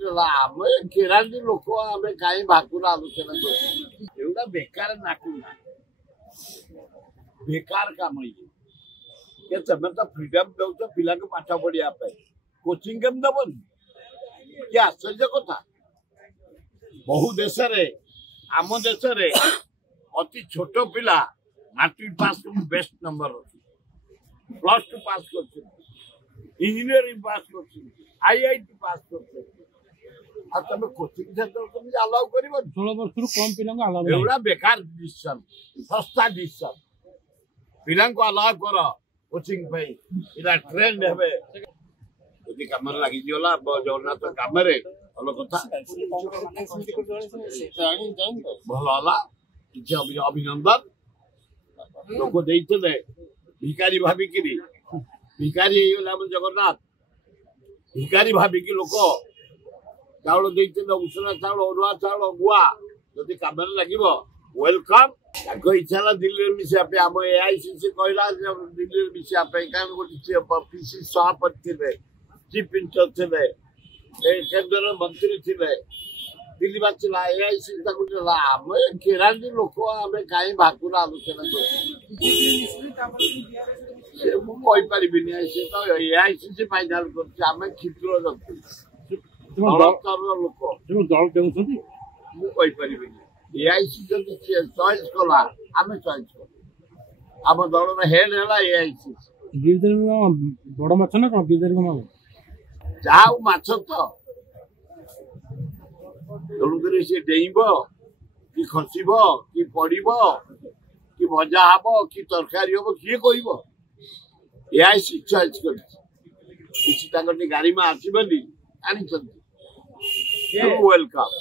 ଆମେ କେରାଣ୍ଡି ଲୋକ ଆମେ କାହିଁ ଭାକୁର ଆଲୋଚନା କରୁ ଏଗୁଡ଼ା ବେକାର ନାକୁନା ବେକାର କାମ ଇଏ ତମେ ତ ଫ୍ରିଡମ ଦଉଛ ପିଲାଙ୍କୁ ପାଠ ପଢିବା ପାଇଁ କୋଚିଂ କେମିତି ଦବନି କି ଆଶ୍ଚର୍ଯ୍ୟ କଥା। ବହୁ ଦେଶରେ ଆମ ଦେଶରେ ଅତି ଛୋଟ ପିଲା ମାଟ୍ରିକ ପାସ୍ ବେଷ୍ଟ ନମ୍ବର ଅଛି +2 ପାସ୍ କରୁଛନ୍ତି ଇଞ୍ଜିନିୟରିଂ ପାସ୍ କରୁଛନ୍ତି IIT ପାସ୍ କରୁଛନ୍ତି ଆଉ ତମେ କୋଚିଂ ସେଣ୍ଟର କେମିତି ଆଲାଉ କରିବ 16 ବର୍ଷରୁ କମ ପିଲାଙ୍କୁ ଆଲାଉ ଏଗୁଡ଼ା ବେକାର ଡିସିସନ ଶସ୍ତା ଡିସିସନ ପିଲାଙ୍କୁ ଆଲାଉ କର କୋଚିଂ ପାଇଁ ପିଲା ଟ୍ରେଣ୍ଡ ହେବେ ଯଦି କାମରେ ଲାଗିଗଲା ଜଗନ୍ନାଥ କାମରେ ଭଲ କଥା ଭଲ ହେଲା କିଛି ଅଭିନନ୍ଦନ ଲୋକ ଦେଇଥିଲେ ଭିକାରୀ ଭାବିକିରି ଭିକାରୀ ହେଇଗଲେ ଆମ ଜଗନ୍ନାଥ ଭିକାରୀ ଭାବିକି ଲୋକ ଚାଉଳ ଦେଇଥିଲେ ଉଷୁନା ଚାଉଳ ଅରୁଆ ଚାଉଳ ଗୁଆ ଯଦି କାମରେ ଲାଗିବ ୱେଲକମ୍ ତାଙ୍କ ଇଚ୍ଛା ହେଲା ଦିଲ୍ଲୀରେ ମିଶିବା ପାଇଁ ଆମ AICC କହିଲା ଦିଲ୍ଲୀରେ ମିଶିବା ପାଇଁ କାରଣ ଗୋଟେ ପିସି ସଭାପତି ଥିଲେ ଚିଫ୍ ମିନିଷ୍ଟର ଥିଲେ କେନ୍ଦ୍ର ମନ୍ତ୍ରୀ ଥିଲେ ଦିଲ୍ଲୀ ବାସିଲା AICC ତାକୁ ଥିଲା ଆମେ କେରାଣ୍ଡି ଲୋକ ଆମେ କାହିଁ ଭାକୁର ଆଲୋଚନା କରୁ ମୁଁ କହିପାରିବିନି ସେ ତ AICC ଫାଇନାଲ କରୁଛି ଆମେ କ୍ଷୁଦ୍ର ଲୋକ ଦଳ ଦେଉଛନ୍ତି ମୁଁ କହିପାରିବିନି AICC ଯଦି ଚଏସ୍ କଲା ଆମେ ଚଏସ୍ କରୁ ଆମ ଦଳର ହେଡ୍ ହେଲା AICC ବଡ ମାଛ ନା କଣ ଯାହା ହଉ ମାଛ ତ ତେଣୁକରି ସେ ଡେଇଁବ କି ଖସିବ କି ପଡିବ କି ଭଜା ହବ କି ତରକାରୀ ହବ କିଏ କହିବ AICC ଚଏସ୍ କରିଛି କିଛି ତାଙ୍କର ଗାରିମା ଆସିବନି ଆଣିଛନ୍ତି ୱେଲକମ୍।